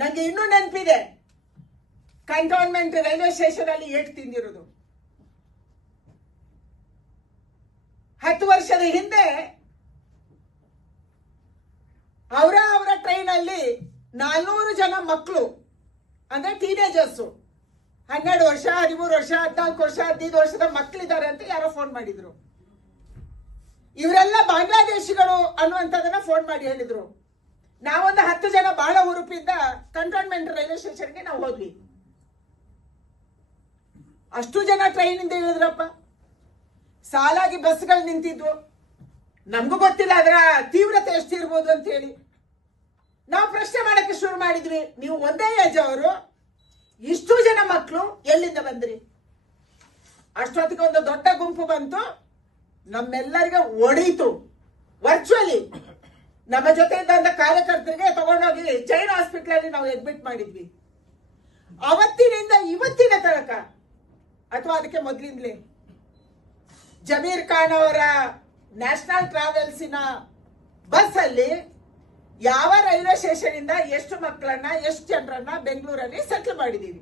ನಂಗೆ ಇನ್ನೂ ನೆನಪಿದೆ ಕಂಟೋನ್ಮೆಂಟ್ ರೈಲ್ವೆ ಸ್ಟೇಷನ್ ಅಲ್ಲಿ ಏಟ್ ತಿಂದಿರೋದು. 10 ವರ್ಷದ ಹಿಂದೆ ಅವರ ಟ್ರೈನ್ ಅಲ್ಲಿ 400 ಜನ ಮಕ್ಕಳು, ಅಂದ್ರೆ ಟೀನೇಜರ್ಸ್, 12 ವರ್ಷ 13 ವರ್ಷ 14 ವರ್ಷ 15 ವರ್ಷದ ಮಕ್ಕಳಿದ್ದಾರೆ ಅಂತ ಯಾರೋ ಫೋನ್ ಮಾಡಿದ್ರು. ಇವರೆಲ್ಲ ಬಾಂಗ್ಲಾದೇಶಿಗಳು ಅನ್ನುವಂಥದ್ದನ್ನ ಫೋನ್ ಮಾಡಿ ಹೇಳಿದ್ರು. ನಾವೊಂದು 10 ಜನ ಬಹಳ ಹುರುಪಿಂದ ಕಂಟೋನ್ಮೆಂಟ್ ರೈಲ್ವೆ ಸ್ಟೇಷನ್ಗೆ ನಾವು ಹೋದ್ವಿ. ಅಷ್ಟು ಜನ ಟ್ರೈನ್ ಇಂದ ಇಳಿದ್ರಪ್ಪ. ಸಾಲಾಗಿ ಬಸ್ಗಳು ನಿಂತಿದ್ವು. ನಮಗೂ ಗೊತ್ತಿಲ್ಲ ಅದರ ತೀವ್ರತೆ ಎಷ್ಟಿರ್ಬೋದು ಅಂತ ಹೇಳಿ ನಾವು ಪ್ರಶ್ನೆ ಮಾಡಕ್ಕೆ ಶುರು ಮಾಡಿದ್ವಿ. ನೀವು ಒಂದೇ ಏಜ್ ಅವರು, ಇಷ್ಟು ಜನ ಮಕ್ಕಳು ಎಲ್ಲಿಂದ ಬಂದ್ರಿ? ಅಷ್ಟೊತ್ತಿಗೆ ಒಂದು ದೊಡ್ಡ ಗುಂಪು ಬಂತು, ನಮ್ಮೆಲ್ಲರಿಗೆ ಒಡೆಯಿತು. ವರ್ಚುವಲಿ ನಮ್ಮ ಜೊತೆ ಇದ್ದಂತ ಕಾರ್ಯಕರ್ತರಿಗೆ ತಗೊಂಡೋಗಿ ಜೈನ್ ಹಾಸ್ಪಿಟಲ್ ಅಲ್ಲಿ ನಾವು ಅಡ್ಮಿಟ್ ಮಾಡಿದ್ವಿ. ಅವತ್ತಿನಿಂದ ಇವತ್ತಿನ ತನಕ ಅಥವಾ ಅದಕ್ಕೆ ಮೊದಲಿಂದಲೇ ಜಮೀರ್ ಖಾನ್ ಅವರ ನ್ಯಾಷನಲ್ ಟ್ರಾವೆಲ್ಸಿನ ಬಸ್ ಅಲ್ಲಿ ಯಾವ ರೈಲ್ವೆ ಸ್ಟೇಷನ್ ಇಂದ ಎಷ್ಟು ಮಕ್ಕಳನ್ನ ಎಷ್ಟು ಜನರನ್ನ ಬೆಂಗಳೂರಲ್ಲಿ ಸೆಟ್ಲ್ ಮಾಡಿದೀವಿ.